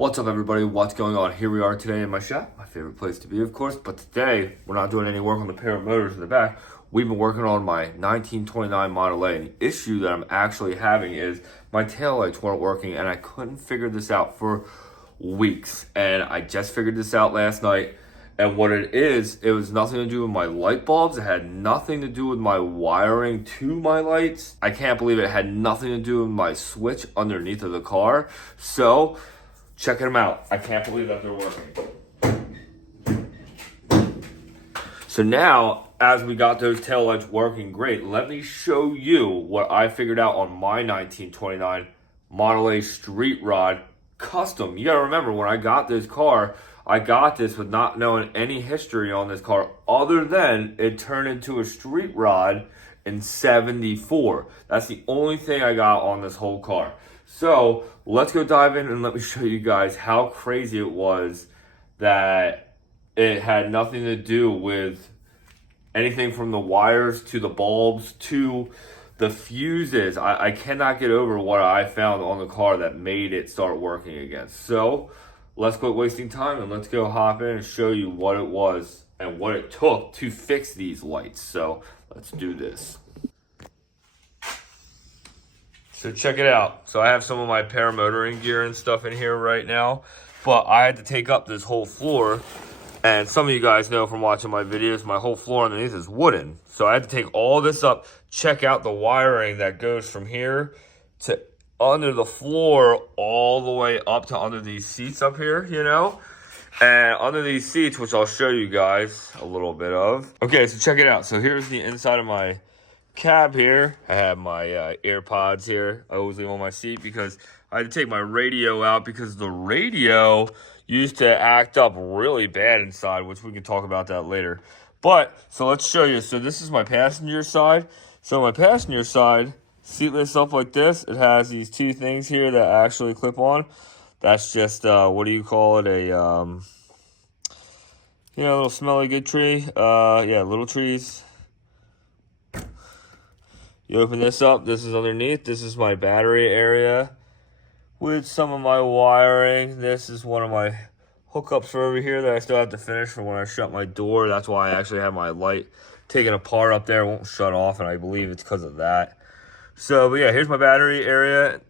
What's up, everybody? What's going on? Here we are today in my shop, my favorite place to be, of course. But today, we're not doing any work on the paramotors in the back. We've been working on my 1929 Model A. And the issue that I'm actually having is my taillights weren't working, and I couldn't figure this out for weeks. And I just figured this out last night. And what it is, it was nothing to do with my light bulbs. It had nothing to do with my wiring to my lights. I can't believe it had nothing to do with my switch underneath of the car. So check them out. I can't believe that they're working. So now, as we got those taillights working great, let me show you what I figured out on my 1929 Model A StreetRod Custom. You gotta remember, when I got this car, I got this with not knowing any history on this car other than it turned into a StreetRod in '74. That's the only thing I got on this whole car. So let's go dive in and let me show you guys how crazy it was that it had nothing to do with anything from the wires to the bulbs to the fuses. I cannot get over what I found on the car that made it start working again. So let's quit wasting time and let's go hop in and show you what it was and what it took to fix these lights. So let's do this. So check it out. So I have some of my paramotoring gear and stuff in here right now, but I had to take up this whole floor. And some of you guys know from watching my videos, my whole floor underneath is wooden. So I had to take all this up, check out the wiring that goes from here to under the floor all the way up to under these seats up here, you know? And under these seats, which I'll show you guys a little bit of. Okay, so check it out. So here's the inside of my cab here. I have my AirPods here. I always leave on my seat because I had to take my radio out because the radio used to act up really bad inside, which we can talk about that later. But, so let's show you. So this is my passenger side. So my passenger side, seat lifts up like this. It has these two things here that actually clip on. That's just, what do you call it? A, little smelly good tree. Yeah, little trees. You open this up, this is underneath. This is my battery area with some of my wiring. This is one of my hookups for over here that I still have to finish for when I shut my door. That's why I actually have my light taken apart up there. It won't shut off, and I believe it's because of that. So, but yeah, here's my battery area.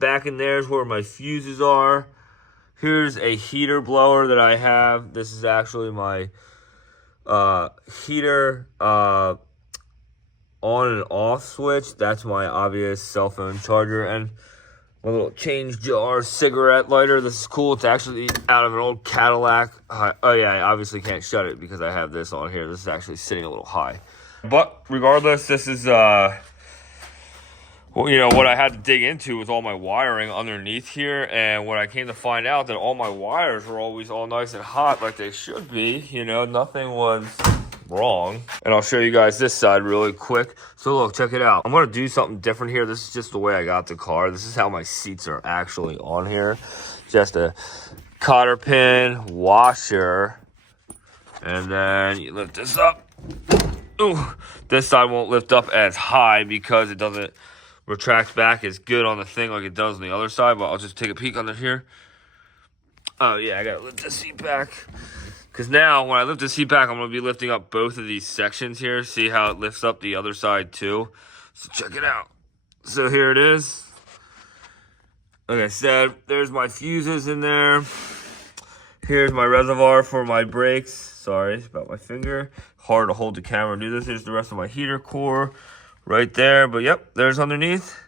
Back in there is where my fuses are. Here's a heater blower that I have. This is actually my heater on and off switch. That's my obvious cell phone charger, and my little change jar cigarette lighter. This is cool. It's actually out of an old Cadillac. Oh yeah, I obviously can't shut it because I have this on here. This is actually sitting a little high. But regardless, this is well, you know, what I had to dig into was all my wiring underneath here, and what I came to find out that all my wires were always all nice and hot like they should be. You know, nothing was wrong. And I'll show you guys this side really quick. So look, check it out. I'm gonna do something different here. This is just the way I got the car. This is how my seats are actually on here. Just a cotter pin, washer, and then you lift this up. Ooh, this side won't lift up as high because it doesn't retract back as good on the thing like it does on the other side, but I'll just take a peek under here. Oh yeah, I gotta lift the seat back. Because now, when I lift the seat back, I'm going to be lifting up both of these sections here. See how it lifts up the other side, too? So, check it out. So, here it is. Like I said, there's my fuses in there. Here's my reservoir for my brakes. Sorry, it's about my finger. Hard to hold the camera and do this. Here's the rest of my heater core right there. But, yep, there's underneath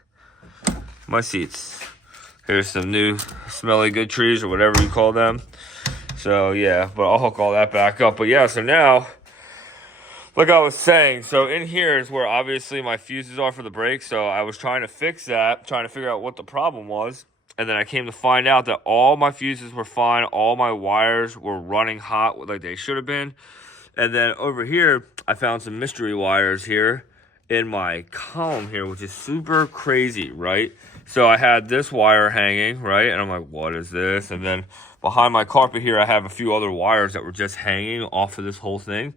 my seats. Here's some new smelly good trees or whatever you call them. So, yeah, but I'll hook all that back up. But, yeah, so now, like I was saying, so in here is where obviously my fuses are for the brakes. So I was trying to fix that, trying to figure out what the problem was. And then I came to find out that all my fuses were fine. All my wires were running hot like they should have been. And then over here, I found some mystery wires here in my column here, which is super crazy, right? So I had this wire hanging, right? And I'm like, what is this? And then behind my carpet here, I have a few other wires that were just hanging off of this whole thing,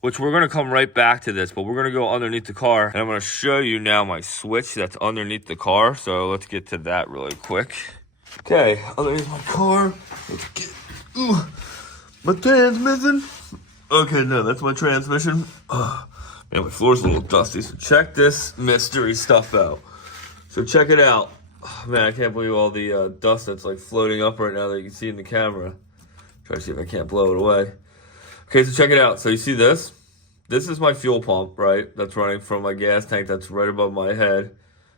which we're going to come right back to this, but we're going to go underneath the car, and I'm going to show you now my switch that's underneath the car. So let's get to that really quick. Okay, underneath my car. Let's get. Ooh, my transmission. Okay, no, that's my transmission. Man, my floor's a little dusty, so check this mystery stuff out. So check it out. Man, I can't believe all the dust that's like floating up right now that you can see in the camera. Try to see if I can't blow it away. Okay, so check it out. So you see this? This is my fuel pump, right? That's running from my gas tank that's right above my head.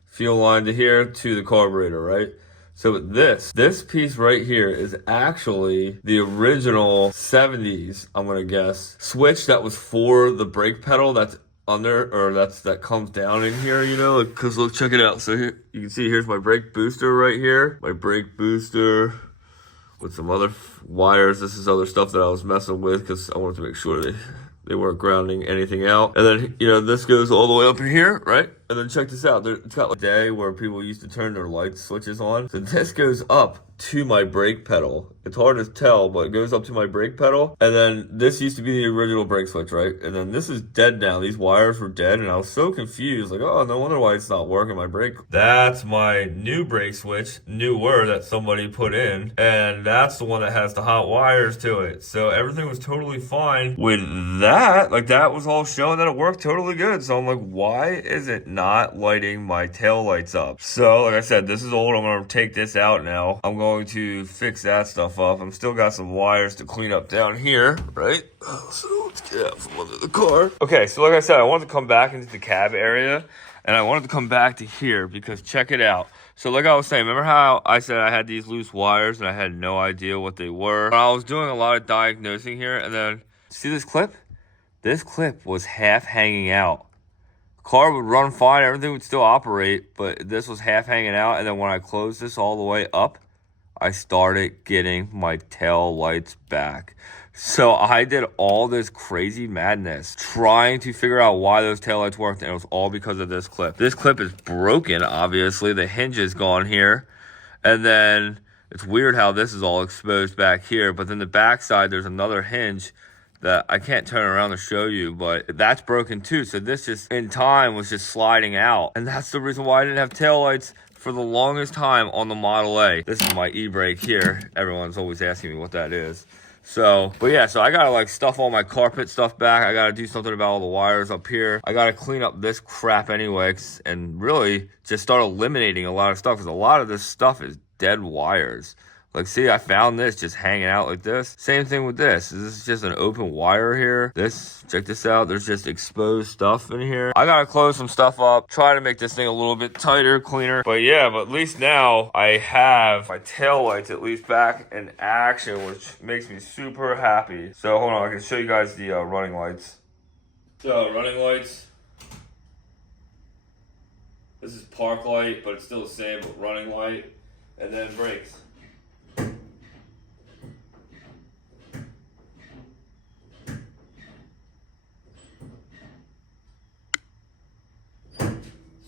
Fuel line to here to the carburetor, right? So this piece right here is actually the original 70s, I'm gonna guess, switch that was for the brake pedal that's under, or that comes down in here, you know, because look, check it out. So here, you can see here's my brake booster right here. My brake booster with some other wires. This is other stuff that I was messing with because I wanted to make sure they weren't grounding anything out. And then, you know, this goes all the way up in here, right? And then check this out. It's got like a day where people used to turn their light switches on. So this goes up to my brake pedal. It's hard to tell, but it goes up to my brake pedal. And then this used to be the original brake switch, right? And then this is dead now. These wires were dead, and I was so confused. Like, oh, no wonder why it's not working, my brake. That's my new brake switch, newer, that somebody put in. And that's the one that has the hot wires to it. So everything was totally fine with that. Like, that was all showing that it worked totally good. So I'm like, why is it not lighting my tail lights up? So, like I said, this is old. I'm going to take this out now. I'm going to fix that stuff up. I'm still got some wires to clean up down here, right? So let's get out from under the car. Okay, so like I said, I wanted to come back into the cab area, and I wanted to come back to here because check it out. So like I was saying, remember how I said I had these loose wires and I had no idea what they were? I was doing a lot of diagnosing here, and then see this clip? This clip was half hanging out. Car would run fine, everything would still operate, but this was half hanging out, and then when I closed this all the way up, I started getting my tail lights back. So I did all this crazy madness trying to figure out why those taillights worked, and it was all because of this clip. This clip is broken, obviously. The hinge is gone here. And then it's weird how this is all exposed back here, but then the back side, there's another hinge that I can't turn around to show you, but that's broken too. So this just, in time, was just sliding out. And that's the reason why I didn't have taillights for the longest time on the Model A. This is my e-brake here. Everyone's always asking me what that is. So, but yeah, so I gotta like stuff all my carpet stuff back. I gotta do something about all the wires up here. I gotta clean up this crap anyway, and really just start eliminating a lot of stuff, because a lot of this stuff is dead wires. Like, see, I found this just hanging out like this. Same thing with this. This is just an open wire here. This, check this out. There's just exposed stuff in here. I gotta close some stuff up, try to make this thing a little bit tighter, cleaner. But yeah, but at least now I have my tail lights at least back in action, which makes me super happy. So hold on, I can show you guys the running lights. So running lights. This is park light, but it's still the same, but running light. And then brakes.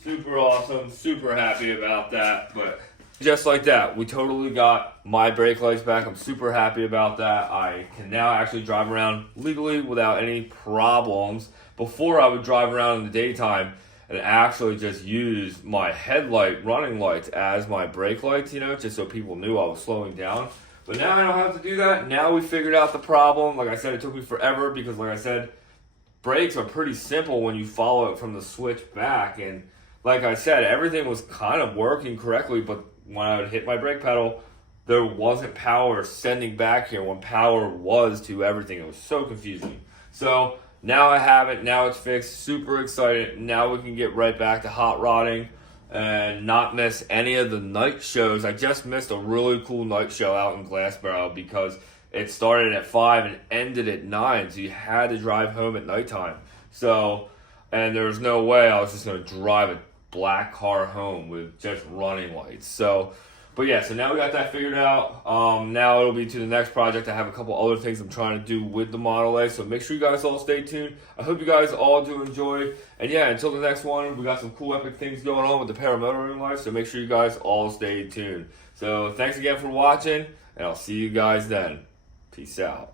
Super awesome, super happy about that. But just like that, we totally got my brake lights back. I'm super happy about that. I can now actually drive around legally without any problems. Before, I would drive around in the daytime and actually just use my headlight running lights as my brake lights, you know, just so people knew I was slowing down. But now I don't have to do that. Now we figured out the problem. Like I said, it took me forever because, like I said, brakes are pretty simple when you follow it from the switch back. And like I said, everything was kind of working correctly, but when I would hit my brake pedal, there wasn't power sending back here when power was to everything. It was so confusing. So now I have it. Now it's fixed. Super excited. Now we can get right back to hot rodding and not miss any of the night shows. I just missed a really cool night show out in Glassboro because it started at 5 and ended at 9, so you had to drive home at nighttime. So, and there was no way I was just going to drive a black car home with just running lights. So, but yeah, so now we got that figured out. Now it'll be to the next project. I have a couple other things I'm trying to do with the Model A, so make sure you guys all stay tuned. I hope you guys all do enjoy. And yeah, until the next one, we got some cool epic things going on with the paramotor life, so make sure you guys all stay tuned. So thanks again for watching, and I'll see you guys then. Peace out.